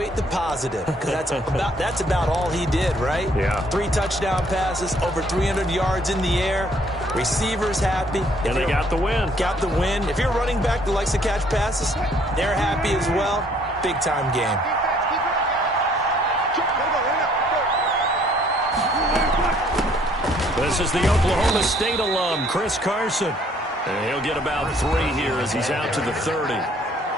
accentuate the positive, because that's about all he did, right? Yeah. 3 touchdown passes, over 300 yards in the air. Receivers happy. And they got the win. Got the win. If you're running back that likes to catch passes, they're happy as well. Big-time game. This is the Oklahoma State alum, Chris Carson. And he'll get about 3 here as he's out to the 30.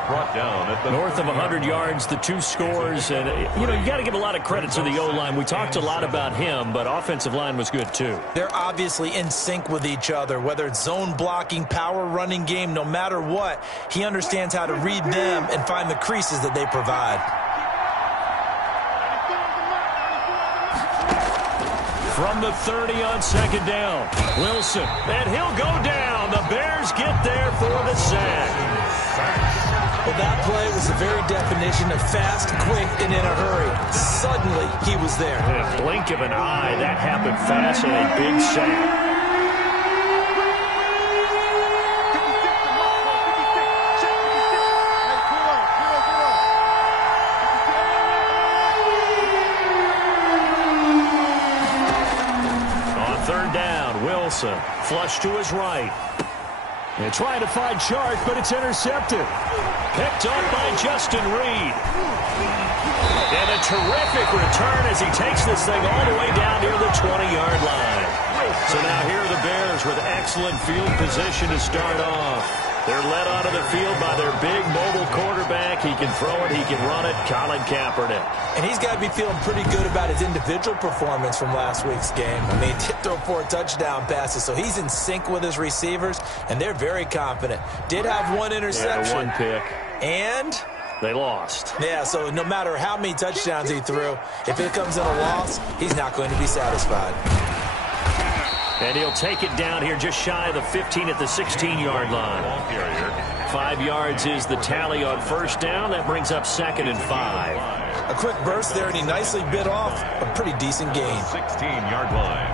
Brought down at the North of 100 yards, the 2 scores. And, you know, you got to give a lot of credit to the O-line. We talked a lot about him, but offensive line was good, too. They're obviously in sync with each other, whether it's zone blocking, power running game, no matter what. He understands how to read them and find the creases that they provide. From the 30 on second down, Wilson, and he'll go down. The Bears get there for the sack. Well, that play was the very definition of fast, quick, and in a hurry. Suddenly, he was there. In a blink of an eye, that happened fast and a big sack. Wilson, flush to his right. And trying to find Chark, but it's intercepted. Picked up by Justin Reed. And a terrific return as he takes this thing all the way down near the 20-yard line. So now here are the Bears with excellent field position to start off. They're led onto the field by their big mobile quarterback. He can throw it, he can run it, Colin Kaepernick. And he's got to be feeling pretty good about his individual performance from last week's game. I mean, he did throw 4 touchdown passes, so he's in sync with his receivers, and they're very confident. Did have 1 interception. Yeah, 1 pick. And they lost. Yeah, so no matter how many touchdowns he threw, if it comes in a loss, he's not going to be satisfied. And he'll take it down here just shy of the 15 at the 16-yard line. 5 yards is the tally on first down. That brings up 2nd and 5. A quick burst there, and he nicely bit off a pretty decent gain. 16-yard line.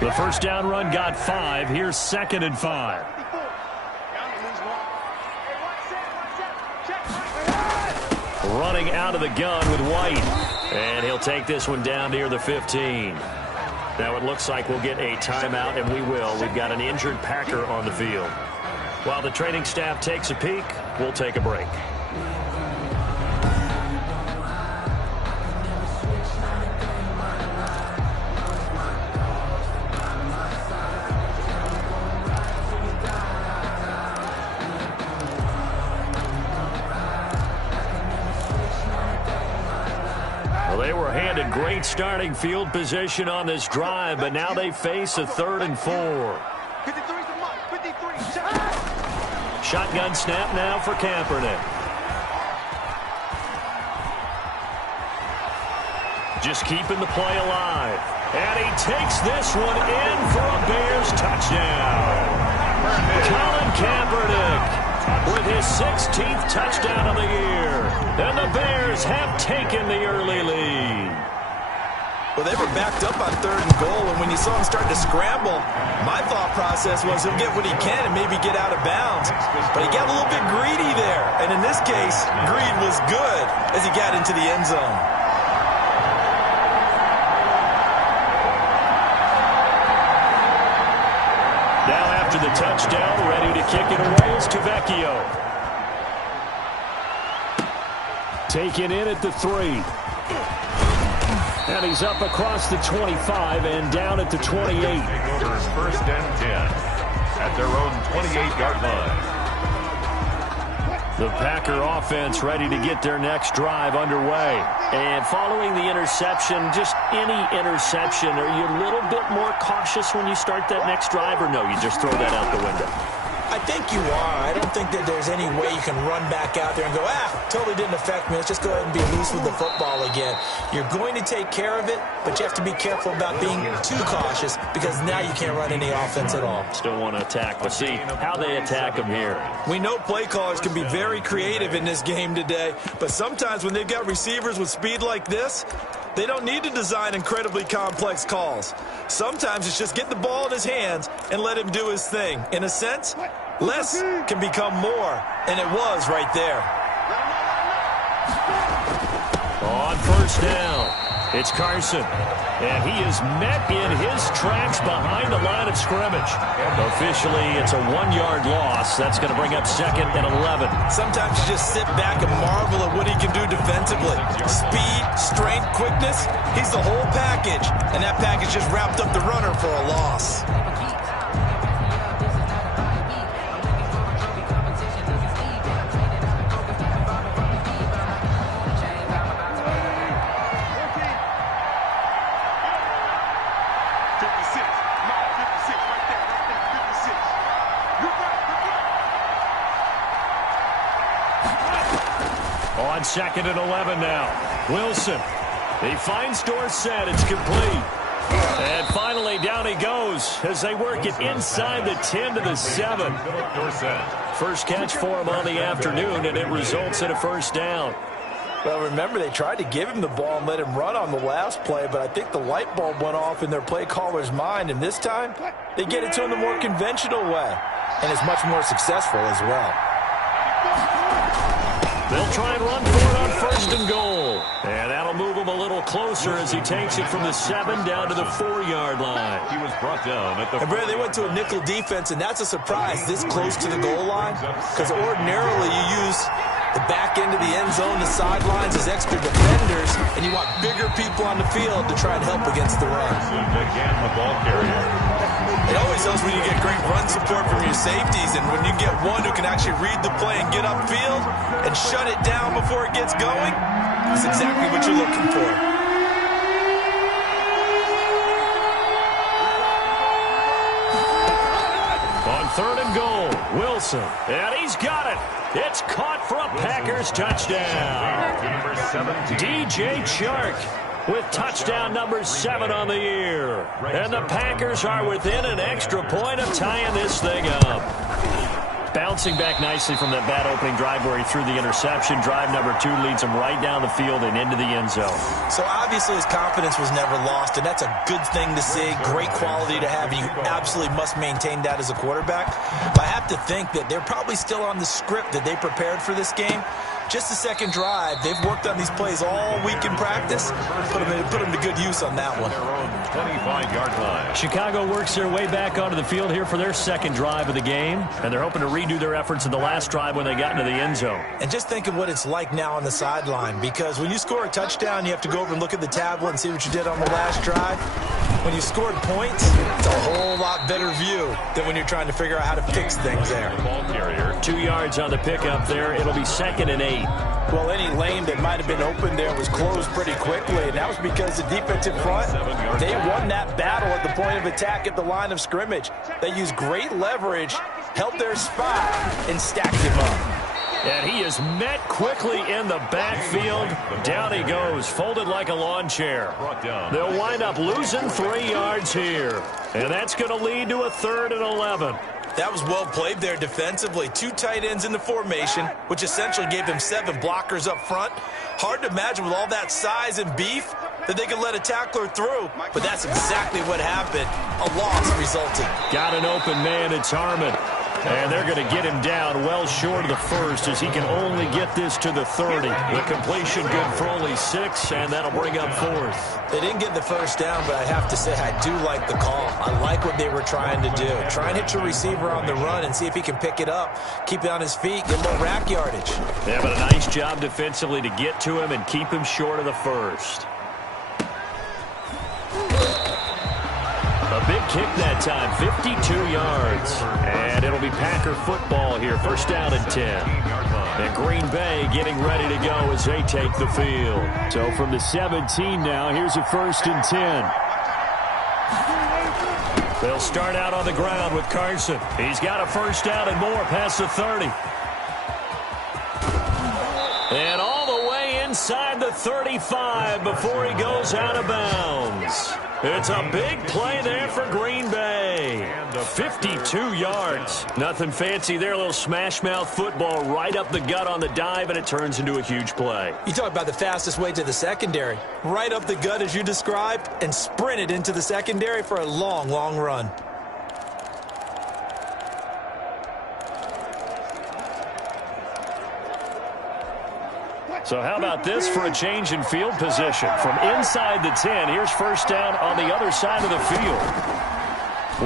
The first down run got 5. Here's 2nd and 5. Running out of the gun with White. And he'll take this one down near the 15. Now it looks like we'll get a timeout, and we will. We've got an injured Packer on the field. While the training staff takes a peek, we'll take a break. They were handed great starting field position on this drive, but now they face a 3rd and 4. Shotgun snap now for Kaepernick. Just keeping the play alive. And he takes this one in for a Bears touchdown. Colin Kaepernick with his 16th touchdown of the year. And the Bears have taken the early lead. Well, they were backed up on 3rd and goal, and when you saw him start to scramble, my thought process was he'll get what he can and maybe get out of bounds. But he got a little bit greedy there, and in this case, greed was good as he got into the end zone. Now after the touchdown, ready to kick it away is Tavecchio. Taken in at the 3. And he's up across the 25 and down at the 28. First and 10 at their own 28-yard line. The Packer offense ready to get their next drive underway. And following the interception, just any interception, are you a little bit more cautious when you start that next drive, or no, you just throw that out the window? I think you are. I don't think that there's any way you can run back out there and go, totally didn't affect me. Let's just go ahead and be loose with the football again. You're going to take care of it, but you have to be careful about being too cautious because now you can't run any offense at all. Still want to attack, but see how they attack them here. We know play callers can be very creative in this game today, but sometimes when they've got receivers with speed like this, they don't need to design incredibly complex calls. Sometimes it's just get the ball in his hands and let him do his thing. In a sense, less can become more, and it was right there. On first down, it's Carson. And he is met in his tracks behind the line of scrimmage. Officially, it's a 1-yard loss. That's going to bring up 2nd and 11. Sometimes you just sit back and marvel at what he can do defensively. Speed, strength, quickness, he's the whole package. And that package just wrapped up the runner for a loss. On 2nd and 11 now. Wilson. He finds Dorsett. It's complete. And finally, down he goes as they work it inside the 10 to the 7. First catch for him on the afternoon, and it results in a first down. Well, remember, they tried to give him the ball and let him run on the last play, but I think the light bulb went off in their play caller's mind, and this time, they get it to him the more conventional way, and it's much more successful as well. They'll try and run for it on 1st and goal. And that'll move him a little closer as he takes it from the 7 down to the 4-yard line. He was brought down at the... And Brad, they went to a nickel defense, and that's a surprise this close to the goal line, because ordinarily you use the back end of the end zone, the sidelines as extra defenders, and you want bigger people on the field to try and help against the run. Again, the ball carrier. It always helps when you get great run support from your safeties, and when you get one who can actually read the play and get upfield and shut it down before it gets going, that's exactly what you're looking for. On 3rd and goal, Wilson. And he's got it. It's caught for a Packers touchdown. DJ Chark with touchdown number 7 on the year. And the Packers are within an extra point of tying this thing up. Bouncing back nicely from that bad opening drive where he threw the interception. Drive number 2 leads him right down the field and into the end zone. So obviously his confidence was never lost, and that's a good thing to see. Great quality to have, and you absolutely must maintain that as a quarterback. But I have to think that they're probably still on the script that they prepared for this game. Just the second drive. They've worked on these plays all week in practice. Put them to good use on that one. 25-yard line. Chicago works their way back onto the field here for their second drive of the game, and they're hoping to redo their efforts in the last drive when they got into the end zone. And just think of what it's like now on the sideline, because when you score a touchdown, you have to go over and look at the tablet and see what you did on the last drive. When you scored points, it's a whole lot better view than when you're trying to figure out how to fix things there. Ball carrier. 2 yards on the pickup there. It'll be 2nd and 8. Well, any lane that might have been open there was closed pretty quickly, and that was because the defensive front, they won that battle at the point of attack at the line of scrimmage. They used great leverage, held their spot, and stacked him up. And he is met quickly in the backfield. Down he goes, folded like a lawn chair. They'll wind up losing 3 yards here. And that's going to lead to a 3rd and 11. That was well played there defensively. 2 tight ends in the formation, which essentially gave them 7 blockers up front. Hard to imagine with all that size and beef that they could let a tackler through, but that's exactly what happened. A loss resulted. Got an open man, it's Harmon. And they're going to get him down well short of the first as he can only get this to the 30. The completion good for only 6, and that'll bring up 4th. They didn't get the first down, but I have to say I do like the call. I like what they were trying to do. Try and hit your receiver on the run and see if he can pick it up, keep it on his feet, get more rack yardage. Yeah, but a nice job defensively to get to him and keep him short of the first. A big kick that time, 52 yards. And it'll be Packer football here, first down and 10. And Green Bay getting ready to go as they take the field. So from the 17 now, here's a 1st and 10. They'll start out on the ground with Carson. He's got a first down and more past the 30. And all the way inside the 35 before he goes out of bounds. It's a big play there for Green Bay. 52 yards. Nothing fancy there. A little smash-mouth football right up the gut on the dive, and it turns into a huge play. You talk about the fastest way to the secondary. Right up the gut as you described, and sprinted into the secondary for a long, long run. So how about this for a change in field position? From inside the 10, here's first down on the other side of the field.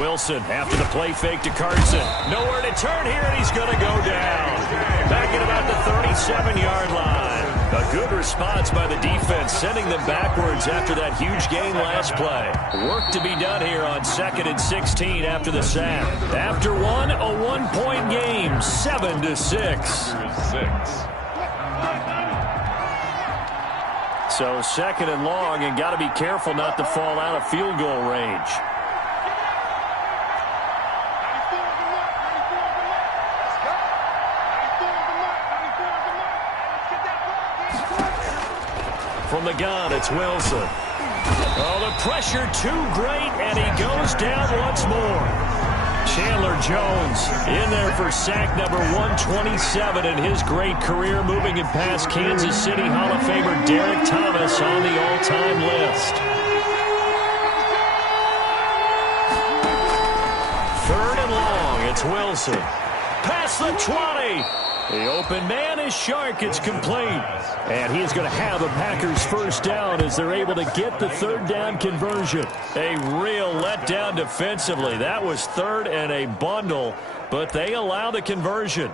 Wilson after the play fake to Carson. Nowhere to turn here, and he's going to go down. Back at about the 37-yard line. A good response by the defense, sending them backwards after that huge gain last play. Work to be done here on 2nd and 16 after the sack. After one, a one-point game, 7-6. So 2nd and long, and got to be careful not to fall out of field goal range. From the gun, it's Wilson. Oh, the pressure too great, and he goes down once more. Chandler Jones in there for sack number 127 in his great career, moving it past Kansas City Hall of Famer Derek Thomas on the all-time list. 3rd and long, it's Wilson. Past the 20. The open man is Shark. It's complete. And he's going to have a Packers first down as they're able to get the 3rd down conversion. A real letdown defensively. That was 3rd and a bundle, but they allow the conversion.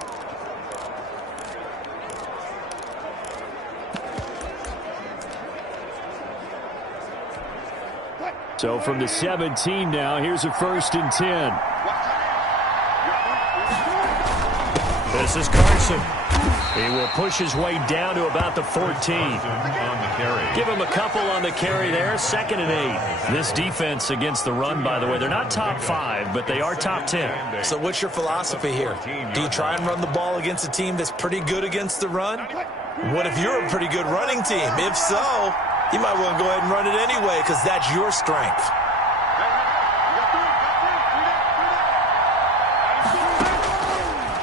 So from the 17 now, here's a 1st and 10. This is Carson. He will push his way down to about the 14. Give him a couple on the carry there. 2nd and 8. This defense against the run, by the way, they're not top 5, but they are top 10. So what's your philosophy here? Do you try and run the ball against a team that's pretty good against the run? What if you're a pretty good running team? If so, you might want to go ahead and run it anyway because that's your strength.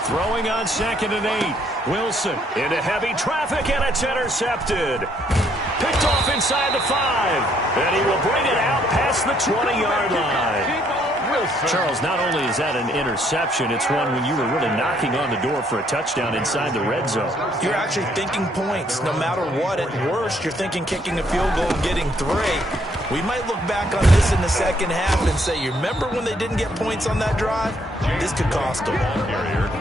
Throwing on 2nd and 8. Wilson into heavy traffic, and it's intercepted. Picked off inside the 5. And he will bring it out past the 20-yard line. Charles, not only is that an interception, it's one when you were really knocking on the door for a touchdown inside the red zone. You're actually thinking points. No matter what, at worst, you're thinking kicking a field goal and getting 3. We might look back on this in the second half and say, you remember when they didn't get points on that drive? This could cost them.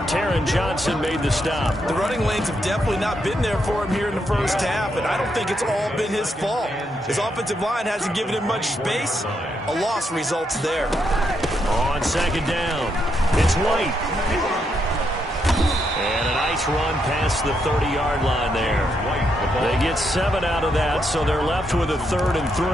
Taron Johnson made the stop. The running lanes have definitely not been there for him here in the first half, and I don't think it's all been his fault. His offensive line hasn't given him much space. A loss results there. On 2nd down, it's White. And a nice run past the 30-yard line there. They get 7 out of that, so they're left with a 3rd and 3.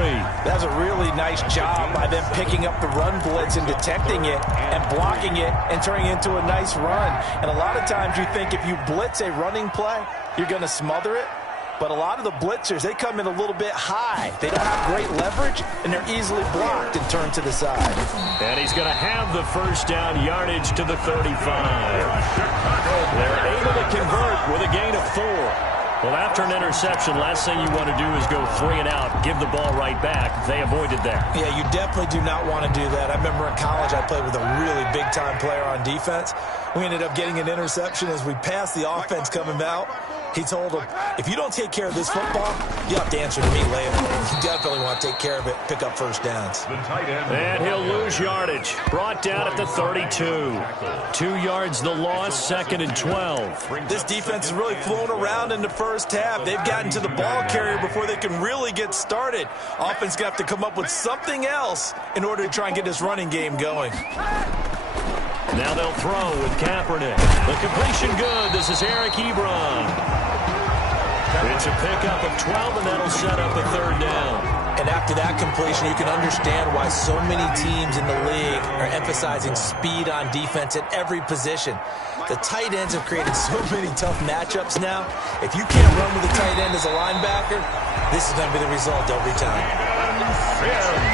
That's a really nice job by them picking up the run blitz and detecting it and blocking it and turning it into a nice run. And a lot of times you think if you blitz a running play, you're going to smother it. But a lot of the blitzers, they come in a little bit high. They don't have great leverage, and they're easily blocked and turned to the side. And he's going to have the first down yardage to the 35. They're able to convert with a gain of 4. Well, after an interception, last thing you want to do is go 3 and out, give the ball right back. They avoided that. Yeah, you definitely do not want to do that. I remember in college I played with a really big-time player on defense. We ended up getting an interception as we passed the offense coming out. He told him, if you don't take care of this football, you have to answer to me later. You definitely want to take care of it, pick up first downs. And he'll lose yardage. Brought down at the 32. 2 yards the loss, 2nd and 12. This defense is really flown around in the first half. They've gotten to the ball carrier before they can really get started. Offense going to have to come up with something else in order to try and get this running game going. Now they'll throw with Kaepernick. The completion good. This is Eric Ebron. It's a pickup of 12, and that'll set up a 3rd down. And after that completion, you can understand why so many teams in the league are emphasizing speed on defense at every position. The tight ends have created so many tough matchups now. If you can't run with a tight end as a linebacker, this is going to be the result every time.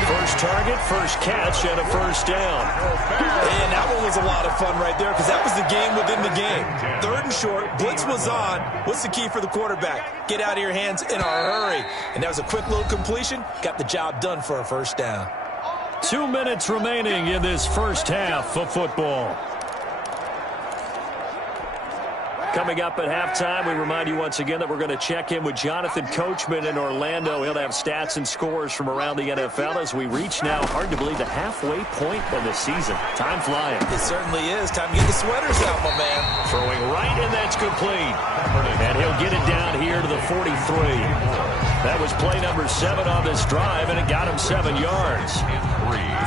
First target, first catch, and a first down. And that one was a lot of fun right there because that was the game within the game. 3rd and short, blitz was on. What's the key for the quarterback? Get out of your hands in a hurry. And that was a quick little completion. Got the job done for a first down. 2 minutes remaining in this first half of football. Coming up at halftime, we remind you once again that we're going to check in with Jonathan Coachman in Orlando. He'll have stats and scores from around the NFL as we reach now, hard to believe, the halfway point of the season. Time flying. It certainly is. Time to get the sweaters out, my man. Throwing right, and that's complete. And he'll get it down here to the 43. That was play number 7 on this drive, and it got him 7 yards.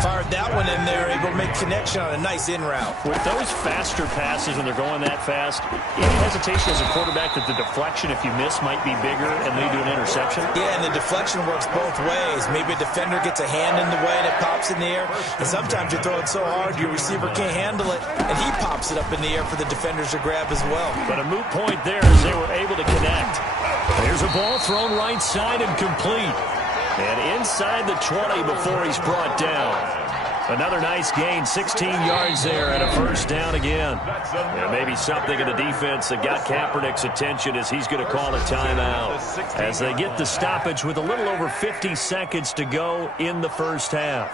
Fired that one in there, able to make connection on a nice in route. With those faster passes, when they're going that fast, any hesitation as a quarterback that the deflection, if you miss, might be bigger and lead to an interception? Yeah, and the deflection works both ways. Maybe a defender gets a hand in the way and it pops in the air. And sometimes you throw it so hard your receiver can't handle it, and he pops it up in the air for the defenders to grab as well. But a moot point there as they were able to connect. There's a ball thrown right side and complete. And inside the 20 before he's brought down. Another nice gain, 16 yards there, and a first down again. And maybe something in the defense that got Kaepernick's attention as he's going to call a timeout. As they get the stoppage with a little over 50 seconds to go in the first half.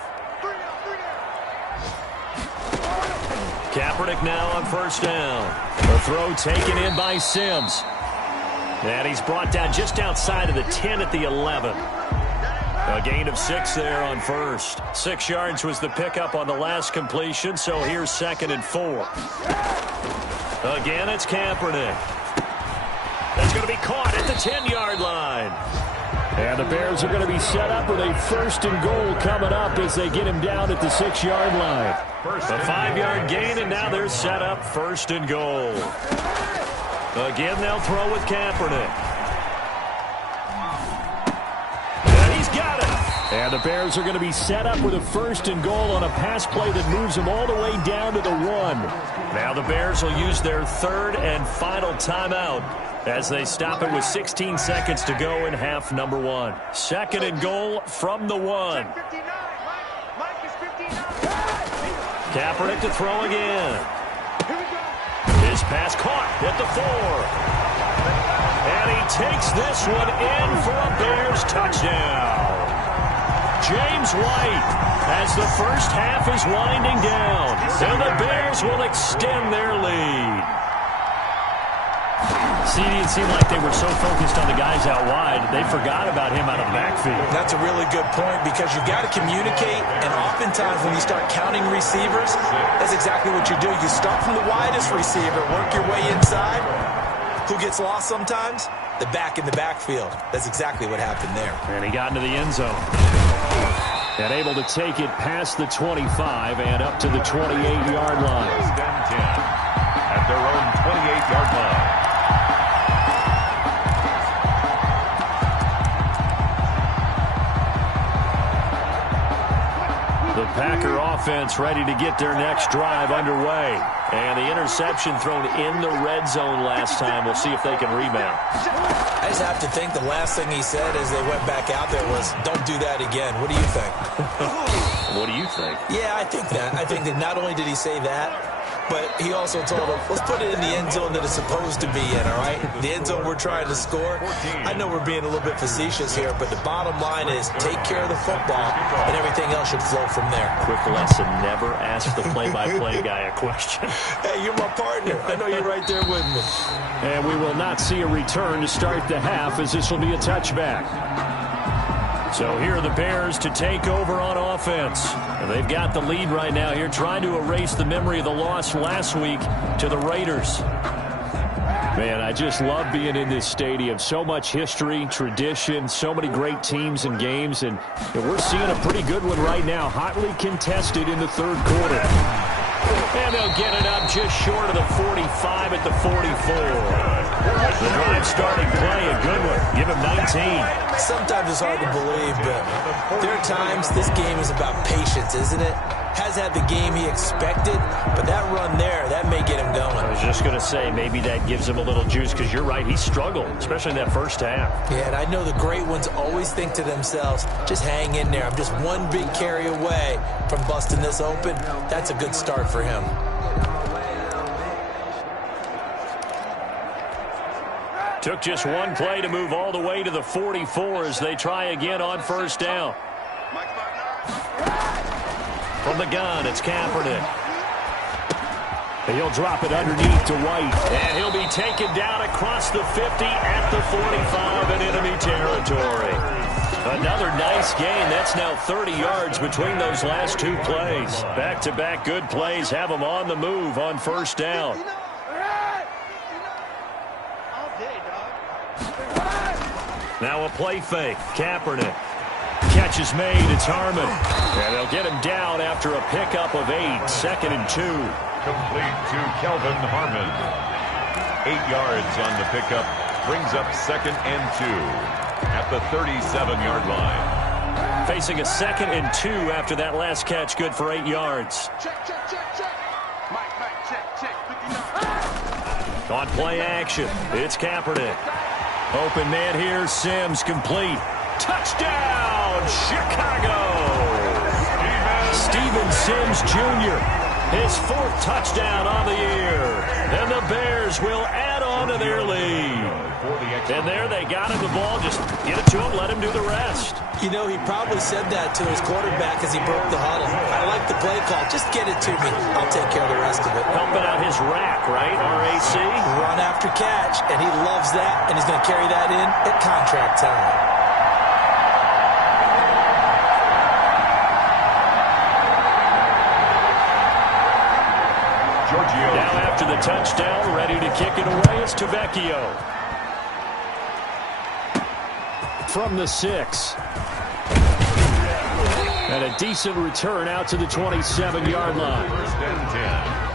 Kaepernick now on first down. The throw taken in by Sims. And he's brought down just outside of the 10 at the 11. A gain of 6 there on first. 6 yards was the pickup on the last completion, so here's 2nd and 4. Again, it's Kaepernick. That's going to be caught at the 10-yard line. And the Bears are going to be set up with a 1st and goal coming up as they get him down at the 6-yard line. A 5-yard gain, and now they're set up 1st and goal. Again, they'll throw with Kaepernick. And the Bears are going to be set up with a 1st and goal on a pass play that moves them all the way down to the 1. Now the Bears will use their 3rd and final timeout as they stop it with 16 seconds to go in half number 1. 2nd and goal from the 1. Kaepernick to throw again. His pass caught at the 4. And he takes this one in for a Bears touchdown. James White, as the first half is winding down, and the Bears will extend their lead. See, it seemed like they were so focused on the guys out wide, they forgot about him out of the backfield. That's a really good point because you've got to communicate, and oftentimes when you start counting receivers, that's exactly what you do. You start from the widest receiver, work your way inside. Who gets lost sometimes? The back in the backfield. That's exactly what happened there. And he got into the end zone. And able to take it past the 25 and up to the 28-yard line. 10 at their own 28-yard line. The Packer offense ready to get their next drive underway. And the interception thrown in the red zone last time. We'll see if they can rebound. I just have to think the last thing he said as they went back out there was, don't do that again. What do you think? What do you think? Yeah, I think that. I think that not only did he say that, but he also told him, let's put it in the end zone that it's supposed to be in, all right? The end zone we're trying to score. I know we're being a little bit facetious here, but the bottom line is take care of the football, and everything else should flow from there. Quick lesson, never ask the play-by-play guy a question. Hey, you're my partner. I know you're right there with me. And we will not see a return to start the half as this will be a touchback. So here are the Bears to take over on offense. And they've got the lead right now here, trying to erase the memory of the loss last week to the Raiders. Man, I just love being in this stadium. So much history, tradition, so many great teams and games. And we're seeing a pretty good one right now, hotly contested in the 3rd quarter. And they'll get it up just short of the 45 at the 44. The drive starting play, a good one. Give him 19. Sometimes it's hard to believe, but there are times this game is about patience, isn't it? Has had the game he expected, but that run there, that may get him going. I was just going to say, maybe that gives him a little juice, because you're right, he struggled, especially in that first half. Yeah, and I know the great ones always think to themselves, just hang in there. I'm just one big carry away from busting this open. That's a good start for him. Took just one play to move all the way to the 44 as they try again on first down. From the gun, it's Kaepernick. He'll drop it underneath to White. And he'll be taken down across the 50 at the 45 in enemy territory. Another nice gain. That's now 30 yards between those last two plays. Back-to-back good plays have them on the move on first down. Now a play fake. Kaepernick. Catch is made. It's Harmon. And they'll get him down after a pickup of 8. 2nd and 2. Complete to Kelvin Harmon. 8 yards on the pickup. Brings up 2nd and 2 at the 37-yard line. Facing a 2nd and 2 after that last catch. Good for 8 yards. On play action, it's Kaepernick. Open man here, Sims complete. Touchdown, Chicago! Steven Sims Jr., his 4th touchdown on the year. And the Bears will add on to their lead. And there they got him the ball. Just get it to him, let him do the rest. You know, he probably said that to his quarterback as he broke the huddle. I like the play call. Just get it to me. I'll take care of the rest of it. Helping out his rack, right? RAC? Run after catch, and he loves that, and he's going to carry that in at contract time. Now after the touchdown, ready to kick it away is Tavecchio. From the 6. And a decent return out to the 27-yard line. 1st and 10.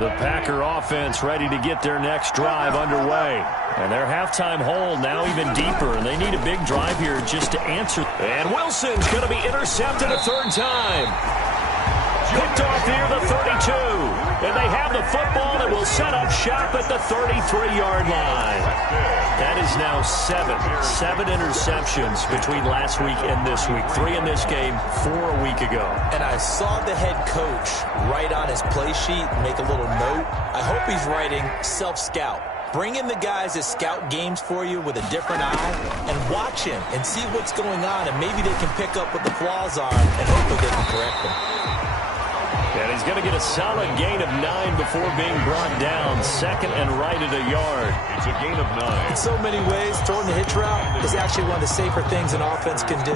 The Packer offense ready to get their next drive underway. And their halftime hole now even deeper, and they need a big drive here just to answer. And Wilson's going to be intercepted a 3rd time. Picked off here the 32. And they have the football that will set up shop at the 33-yard line. That is now 7 interceptions between last week and this week. 3 in this game, 4 a week ago. And I saw the head coach write on his play sheet, make a little note. I hope he's writing self-scout. Bring in the guys that scout games for you with a different eye and watch him and see what's going on, and maybe they can pick up what the flaws are and hopefully they can correct them. And he's going to get a solid gain of 9 before being brought down. 2nd and right at a yard. It's a gain of 9. In so many ways, throwing the hitch route is actually one of the safer things an offense can do.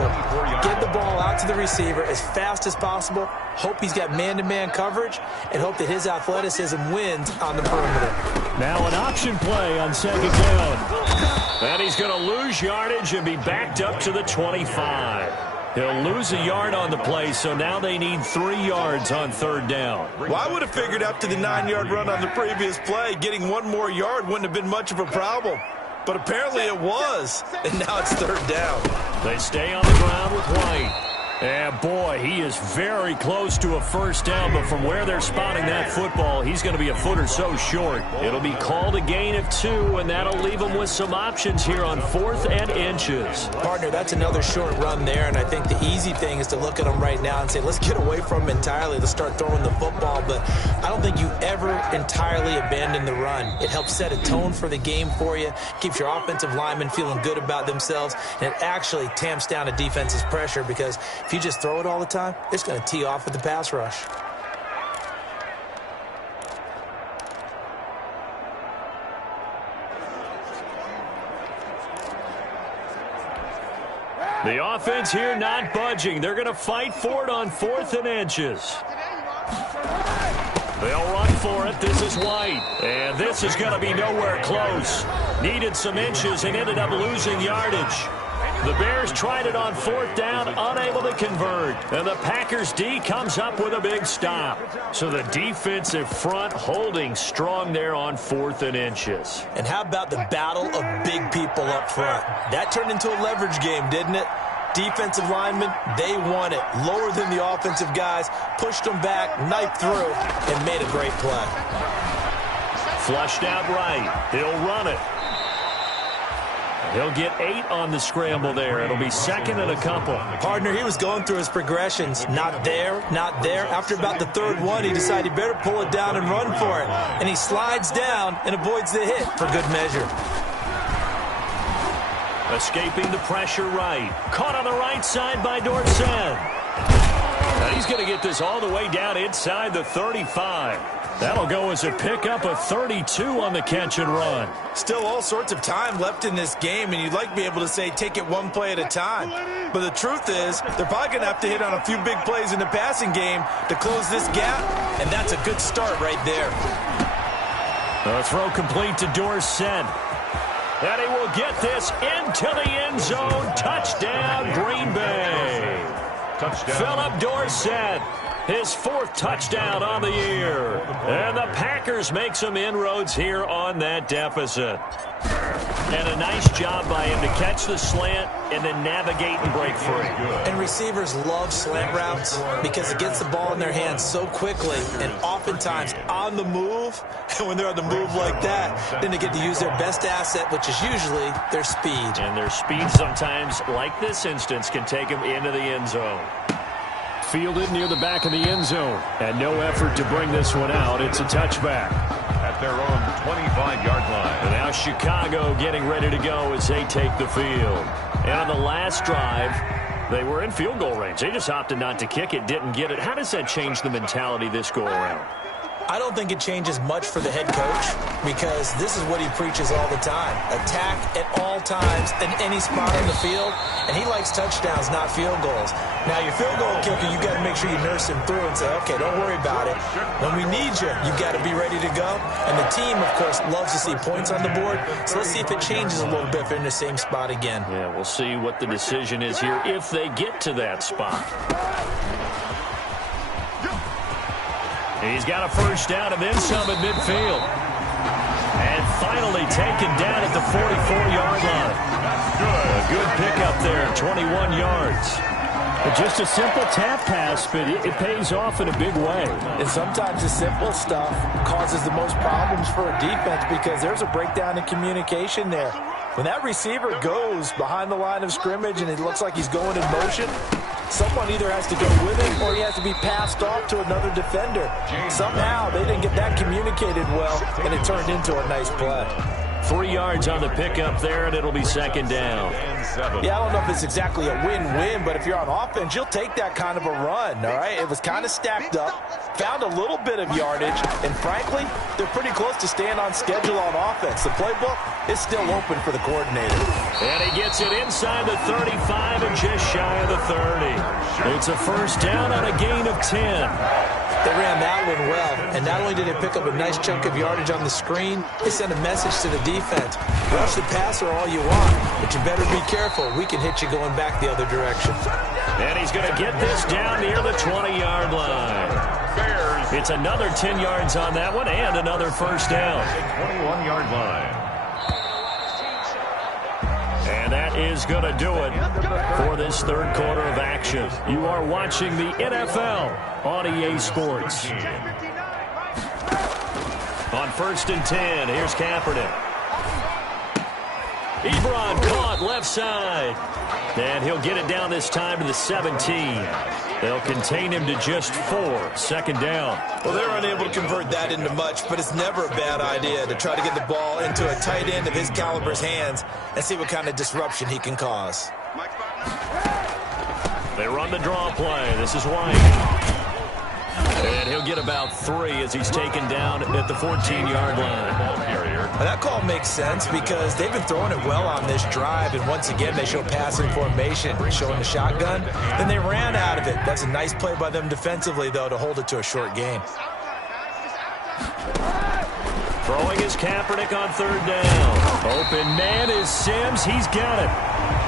Get the ball out to the receiver as fast as possible, hope he's got man-to-man coverage, and hope that his athleticism wins on the perimeter. Now an option play on 2nd down. And he's going to lose yardage and be backed up to the 25. He'll lose a yard on the play, so now they need 3 yards on 3rd down. Well, I would have figured after the 9-yard run on the previous play, getting 1 more yard wouldn't have been much of a problem. But apparently it was, and now it's 3rd down. They stay on the ground with White. And boy, he is very close to a 1st down, but from where they're spotting that football, he's going to be a foot or so short. It'll be called a gain of 2, and that'll leave him with some options here on 4th and inches. Partner, that's another short run there, and I think the easy thing is to look at him right now and say, let's get away from him entirely. Let's start throwing the football, but I don't think you ever entirely abandon the run. It helps set a tone for the game for you, keeps your offensive linemen feeling good about themselves, and it actually tamps down a defense's pressure, because if you just throw it all the time, it's going to tee off with the pass rush. The offense here not budging. They're going to fight for it on 4th and inches. They'll run for it. This is White. And this is going to be nowhere close. Needed some inches and ended up losing yardage. The Bears tried it on 4th down, unable to convert. And the Packers D comes up with a big stop. So the defensive front holding strong there on 4th and inches. And how about the battle of big people up front? That turned into a leverage game, didn't it? Defensive linemen, they won it. Lower than the offensive guys, pushed them back, knifed through, and made a great play. Flushed out right. He'll run it. He'll get 8 on the scramble there. It'll be second and a couple. Partner, he was going through his progressions. Not there, not there. After about the third one, he decided he better pull it down and run for it. And he slides down and avoids the hit for good measure. Escaping the pressure right. Caught on the right side by Dorsett. Now he's going to get this all the way down inside the 35. That'll go as a pickup of 32 on the catch and run. Still all sorts of time left in this game, and you'd like to be able to say take it one play at a time. But the truth is, they're probably going to have to hit on a few big plays in the passing game to close this gap, and that's a good start right there. A throw complete to Dorsett. And he will get this into the end zone. Touchdown, Green Bay. Touchdown. Philip Dorsett, his 4th touchdown on the year. And the Packers make some inroads here on that deficit. And a nice job by him to catch the slant and then navigate and break free. And receivers love slant routes because it gets the ball in their hands so quickly and oftentimes on the move. And when they're on the move like that, then they get to use their best asset, which is usually their speed. And their speed sometimes, like this instance, can take them into the end zone. Fielded near the back of the end zone. And no effort to bring this one out. It's a touchback. At their own 25-yard line. And now Chicago getting ready to go as they take the field. And on the last drive, they were in field goal range. They just opted not to kick it, didn't get it. How does that change the mentality this go around? I don't think it changes much for the head coach because this is what he preaches all the time. Attack at all times in any spot on the field, and he likes touchdowns, not field goals. Now, your field goal kicker, you got to make sure you nurse him through and say, okay, don't worry about it. When we need you, you got to be ready to go. And the team, of course, loves to see points on the board, so let's see if it changes a little bit if they're in the same spot again. Yeah, we'll see what the decision is here if they get to that spot. He's got a first down and then some at midfield. And finally taken down at the 44-yard line. A good pickup there, 21 yards. Just a simple tap pass, but it pays off in a big way. And sometimes the simple stuff causes the most problems for a defense because there's a breakdown in communication there. When that receiver goes behind the line of scrimmage and it looks like he's going in motion, someone either has to go with him or he has to be passed off to another defender. Somehow they didn't get that communicated well, and it turned into a nice play. 3 yards on the pickup there, and it'll be second down. Yeah, I don't know if it's exactly a win-win, but if you're on offense, you'll take that kind of a run, all right? It was kind of stacked up, found a little bit of yardage, and frankly, they're pretty close to staying on schedule on offense. The playbook is still open for the coordinator. And he gets it inside the 35 and just shy of the 30. It's a first down on a gain of 10. They ran that one well, and not only did they pick up a nice chunk of yardage on the screen, they sent a message to the defense. Rush the passer all you want, but you better be careful. We can hit you going back the other direction. And he's going to get this down near the 20-yard line. It's another 10 yards on that one and another first down. 21-yard line. And that is going to do it for this third quarter of action. You are watching the NFL on EA Sports. On 1st and 10, here's Kaepernick. Ebron caught left side. And he'll get it down this time to the 17. They'll contain him to just 4. Second down. Well, they're unable to convert that into much, but it's never a bad idea to try to get the ball into a tight end of his caliber's hands and see what kind of disruption he can cause. They run the draw play. This is White. And he'll get about 3 as he's taken down at the 14-yard line. Well, that call makes sense because they've been throwing it well on this drive, and once again they show passing formation, showing the shotgun. Then they ran out of it. That's a nice play by them defensively, though, to hold it to a short gain. Throwing is Kaepernick on third down. Open man is Sims. He's got it.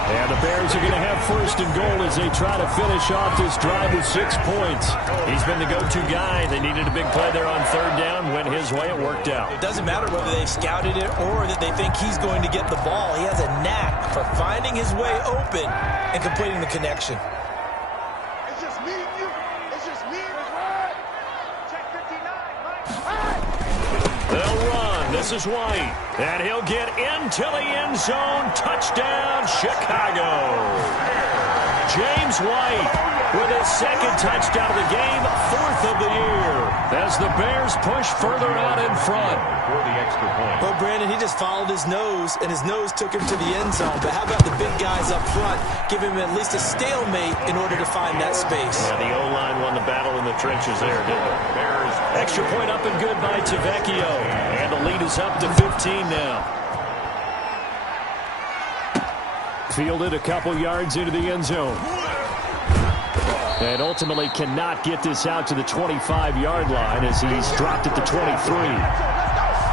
And the Bears are going to have first and goal as they try to finish off this drive with 6 points. He's been the go-to guy. They needed a big play there on third down. Went his way. It worked out. It doesn't matter whether they've scouted it or that they think he's going to get the ball. He has a knack for finding his way open and completing the connection. It's just me and you. It's just me and you. Check 59. They'll run. This is White, and he'll get into the end zone. Touchdown, Chicago. James White with his second touchdown of the game, 4th of the year, as the Bears push further out in front. For the extra point. Well, Brandon, he just followed his nose, and his nose took him to the end zone. But how about the big guys up front? Give him at least a stalemate in order to find that space. Yeah, the O-line won the battle in the trenches there, didn't it? Bears. Extra point up and good by Tavecchio. And the lead is up to 15 now. Fielded a couple yards into the end zone. And ultimately cannot get this out to the 25-yard line as he's dropped at the 23.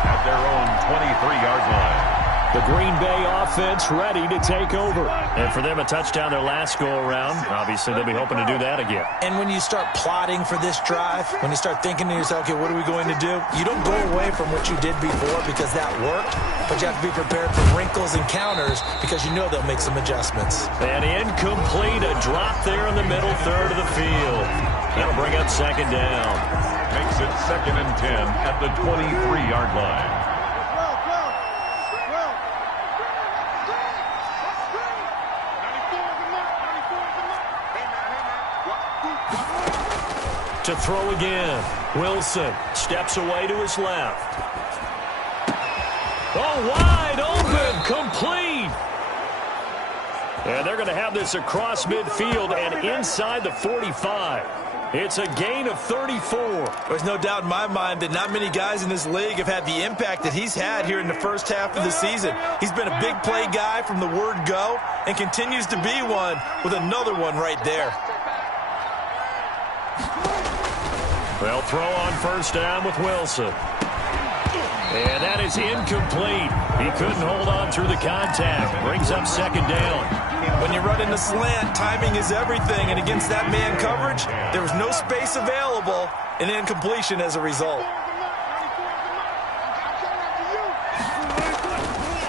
At their own 23-yard line. The Green Bay offense ready to take over. And for them, a touchdown their last go-around. Obviously, they'll be hoping to do that again. And when you start plotting for this drive, when you start thinking to yourself, okay, what are we going to do? You don't go away from what you did before because that worked, but you have to be prepared for wrinkles and counters because you know they'll make some adjustments. And incomplete, a drop there in the middle third of the field. That'll bring up second down. Makes it 2nd and 10 at the 23-yard line. To throw again. Wilson steps away to his left. Oh, wide open, complete. And they're going to have this across midfield and inside the 45. It's a gain of 34. There's no doubt in my mind that not many guys in this league have had the impact that he's had here in the first half of the season. He's been a big play guy from the word go and continues to be one with another one right there. They'll throw on first down with Wilson. And that is incomplete. He couldn't hold on through the contact. Brings up second down. When you run in the slant, timing is everything. And against that man coverage, there was no space available, and incompletion as a result.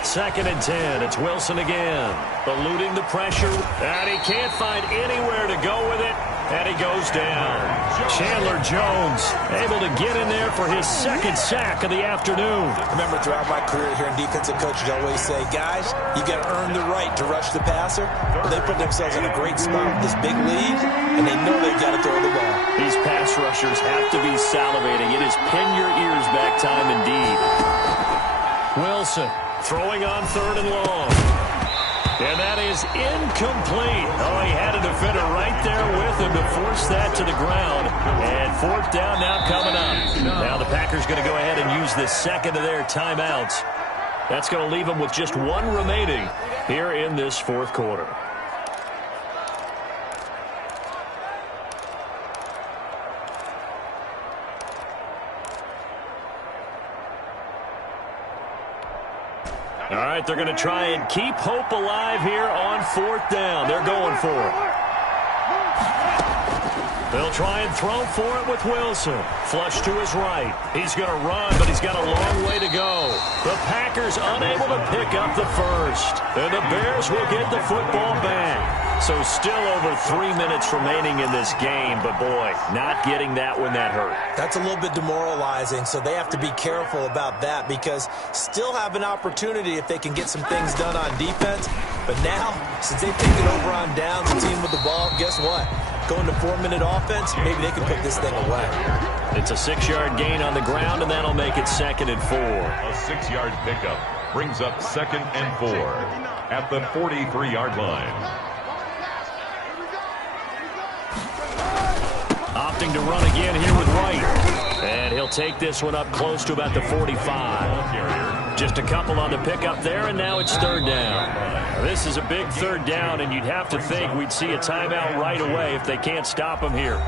2nd and 10. It's Wilson again. Eluding the pressure. And he can't find anywhere to go with it. And he goes down. Chandler Jones able to get in there for his second sack of the afternoon. Remember, throughout my career here in defensive coaches, I always say, guys, you got to earn the right to rush the passer. They put themselves in a great spot with this big lead, and they know they've got to throw the ball. These pass rushers have to be salivating. It is pin your ears back time indeed. Wilson throwing on 3rd and long. And that is incomplete. Oh, he had a defender right there with him to force that to the ground. And 4th down now coming up. Now the Packers going to go ahead and use the second of their timeouts. That's going to leave them with just one remaining here in this 4th quarter. All right, they're going to try and keep hope alive here on 4th down. They're going for it. They'll try and throw for it with Wilson. Flush to his right. He's going to run, but he's got a long way to go. The Packers unable to pick up the first. And the Bears will get the football back. So still over 3 minutes remaining in this game, but boy, not getting that when that hurt. That's a little bit demoralizing, so they have to be careful about that because still have an opportunity if they can get some things done on defense. But now, since they've taken over on downs, the team with the ball, guess what? Going to 4-minute offense, maybe they can put this thing away. It's a 6-yard gain on the ground, and that'll make it 2nd and 4. A 6-yard pickup brings up 2nd and 4 at the 43-yard line. Opting to run again here with White. And he'll take this one up close to about the 45. Just a couple on the pickup there, and now it's 3rd down. This is a big 3rd down, and you'd have to think we'd see a timeout right away if they can't stop him here.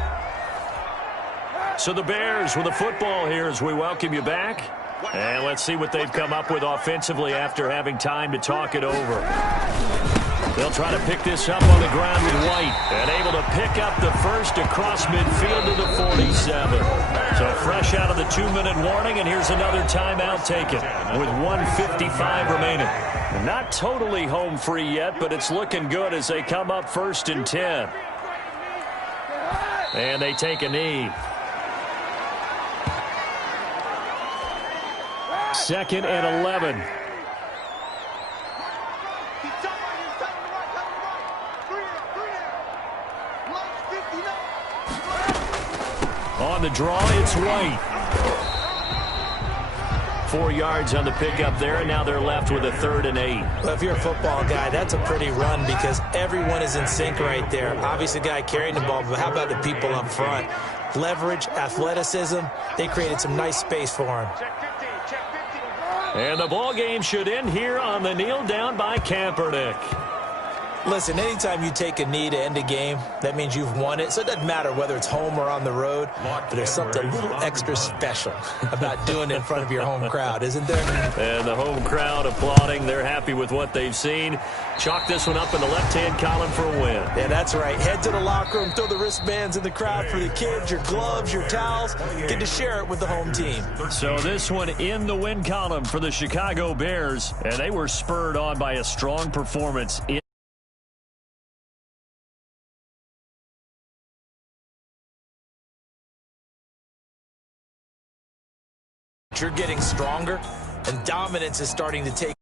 So the Bears with the football here as we welcome you back. And let's see what they've come up with offensively after having time to talk it over. They'll try to pick this up on the ground with White. And able to pick up the first across midfield to the 47. So fresh out of the 2-minute warning, and here's another timeout taken with 1:55 remaining. Not totally home free yet, but it's looking good as they come up 1st and 10. And they take a knee. 2nd and 11. On the draw, it's White. 4 yards on the pickup there, and now they're left with a 3rd and 8. Well, if you're a football guy, that's a pretty run because everyone is in sync right there. Obviously, the guy carrying the ball, but how about the people up front? Leverage, athleticism, they created some nice space for him. And the ball game should end here on the kneel down by Kaepernick. Listen, anytime you take a knee to end a game, that means you've won it. So it doesn't matter whether it's home or on the road, but there's something a little extra special about doing it in front of your home crowd, isn't there? And the home crowd applauding. They're happy with what they've seen. Chalk this one up in the left-hand column for a win. Yeah, that's right. Head to the locker room, throw the wristbands in the crowd for the kids, your gloves, your towels. Get to share it with the home team. So this one in the win column for the Chicago Bears, and they were spurred on by a strong performance in you're getting stronger, and dominance is starting to take